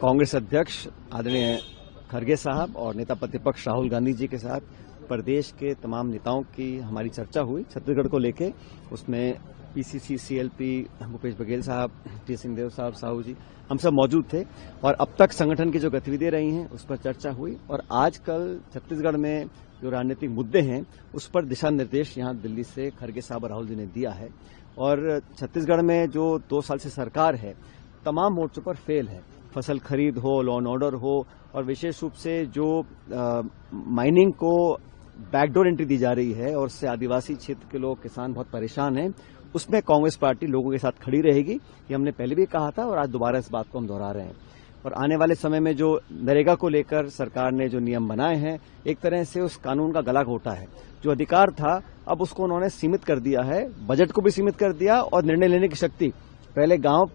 कांग्रेस अध्यक्ष आदरणीय खरगे साहब और नेता प्रतिपक्ष राहुल गांधी जी के साथ प्रदेश के तमाम नेताओं की हमारी चर्चा हुई छत्तीसगढ़ को लेके। उसमें पीसीसी, सीएलपी, भूपेश बघेल साहब, टी सिंहदेव साहब, साहू जी, हम सब मौजूद थे और अब तक संगठन की जो गतिविधियां रही हैं उस पर चर्चा हुई। और आजकल छत्तीसगढ़ में जो राजनीतिक मुद्दे हैं उस पर दिशा निर्देश यहां दिल्ली से खरगे साहब और राहुल जी ने दिया है। और छत्तीसगढ़ में जो 2 साल से सरकार है तमाम मोर्चों पर फेल है। फसल खरीद हो, लॉ एंड ऑर्डर हो, और विशेष रूप से जो माइनिंग को बैकडोर एंट्री दी जा रही है और उससे आदिवासी क्षेत्र के लोग, किसान बहुत परेशान हैं। उसमें कांग्रेस पार्टी लोगों के साथ खड़ी रहेगी, ये हमने पहले भी कहा था और आज दोबारा इस बात को हम दोहरा रहे हैं। और आने वाले समय में जो नरेगा को लेकर सरकार ने जो नियम बनाए हैं, एक तरह से उस कानून का गला घोटा है। जो अधिकार था अब उसको उन्होंने सीमित कर दिया है, बजट को भी सीमित कर दिया और निर्णय लेने की शक्ति, पहले गांव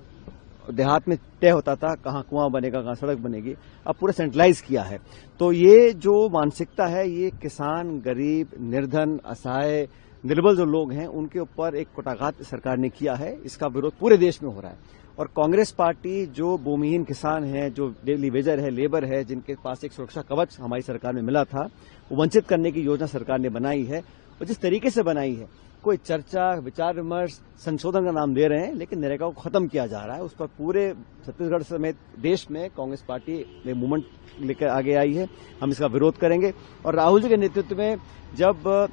देहात में तय होता था कहां कुआं बनेगा, कहां सड़क बनेगी, अब पूरा सेंट्रलाइज किया है। तो ये जो मानसिकता है ये किसान, गरीब, निर्धन, असहाय, निर्बल जो लोग हैं उनके ऊपर एक कुटाघात सरकार ने किया है। इसका विरोध पूरे देश में हो रहा है। और कांग्रेस पार्टी जो भूमिहीन किसान है, जो डेली वेजर है, लेबर है, जिनके पास एक सुरक्षा कवच हमारी सरकार में मिला था, वो वंचित करने की योजना सरकार ने बनाई है। और जिस तरीके से बनाई है, कोई चर्चा, विचार विमर्श, संशोधन का नाम दे रहे हैं, लेकिन नरेगा को खत्म किया जा रहा है। उस पर पूरे छत्तीसगढ़ समेत देश में कांग्रेस पार्टी ने मूवमेंट लेकर आगे आई है। हम इसका विरोध करेंगे। और राहुल जी के नेतृत्व में जब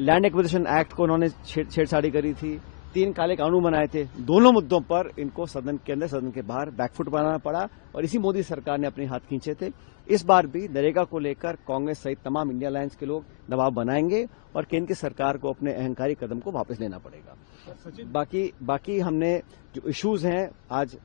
लैंड एक्विजिशन एक्ट को उन्होंने छेड़छाड़ी करी थी, 3 काले कानून बनाए थे, दोनों मुद्दों पर इनको सदन के अंदर, सदन के बाहर बैकफुट बनाना पड़ा और इसी मोदी सरकार ने अपने हाथ खींचे थे। इस बार भी नरेगा को लेकर कांग्रेस सहित तमाम इंडिया अलायंस के लोग दबाव बनाएंगे और केंद्र की सरकार को अपने अहंकारी कदम को वापस लेना पड़ेगा। बाकी हमने जो इश्यूज हैं, आज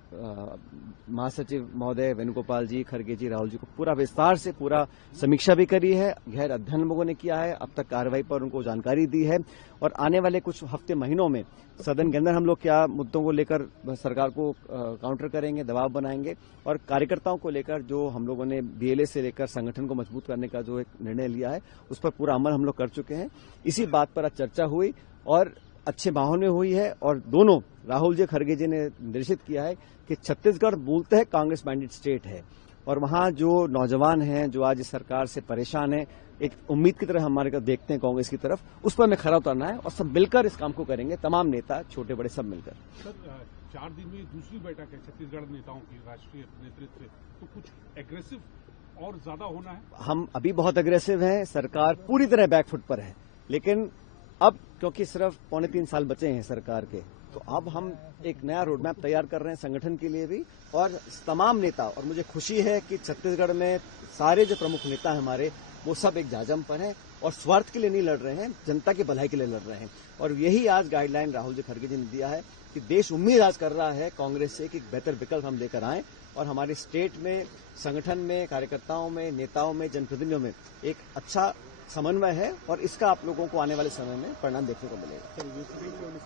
महासचिव महोदय वेणुगोपाल जी, खरगे जी, राहुल जी को पूरा विस्तार से पूरा समीक्षा भी करी है, गहर अध्ययन लोगों ने किया है, अब तक कार्रवाई पर उनको जानकारी दी है। और आने वाले कुछ हफ्ते, महीनों में सदन के अंदर हम लोग क्या मुद्दों को लेकर सरकार को काउंटर करेंगे, दबाव बनाएंगे। और कार्यकर्ताओं को लेकर जो हम लोगों ने बीएलए से लेकर संगठन को मजबूत करने का जो एक निर्णय लिया है उस पर पूरा अमल हम लोग कर चुके हैं। इसी बात पर आज चर्चा हुई और अच्छे माहौल में हुई है। और दोनों राहुल जी, खरगे जी ने निर्देशित किया है कि छत्तीसगढ़ मूलतः कांग्रेस मैंडेट स्टेट है और वहां जो नौजवान हैं जो आज इस सरकार से परेशान हैं, एक उम्मीद की तरह हमारे को देखते हैं कांग्रेस की तरफ, उस पर हमें खरा उतरना है और सब मिलकर इस काम को करेंगे, तमाम नेता, छोटे बड़े सब मिलकर। सर, 4 दिन में दूसरी बैठक है छत्तीसगढ़ नेताओं की राष्ट्रीय नेतृत्व से, तो कुछ एग्रेसिव और ज्यादा होना है? हम अभी बहुत एग्रेसिव हैं, सरकार पूरी तरह बैकफुट पर है, लेकिन अब क्योंकि सिर्फ 3.25 साल बचे हैं सरकार के, तो अब हम एक नया रोड मैप तैयार कर रहे हैं संगठन के लिए भी और तमाम नेता। और मुझे खुशी है कि छत्तीसगढ़ में सारे जो प्रमुख नेता हैं हमारे, वो सब एक जाजम पर हैं और स्वार्थ के लिए नहीं लड़ रहे हैं, जनता की भलाई के लिए लड़ रहे हैं। और यही आज गाइडलाइन राहुल जी, खरगे जी ने दिया है कि देश उम्मीद आज कर रहा है कांग्रेस से कि बेहतर विकल्प हम लेकर आएं और हमारे स्टेट में, संगठन में, कार्यकर्ताओं में, नेताओं में, जनप्रतिनिधियों में एक अच्छा समन्वय है और इसका आप लोगों को आने वाले समय में परिणाम देखने को मिलेगा।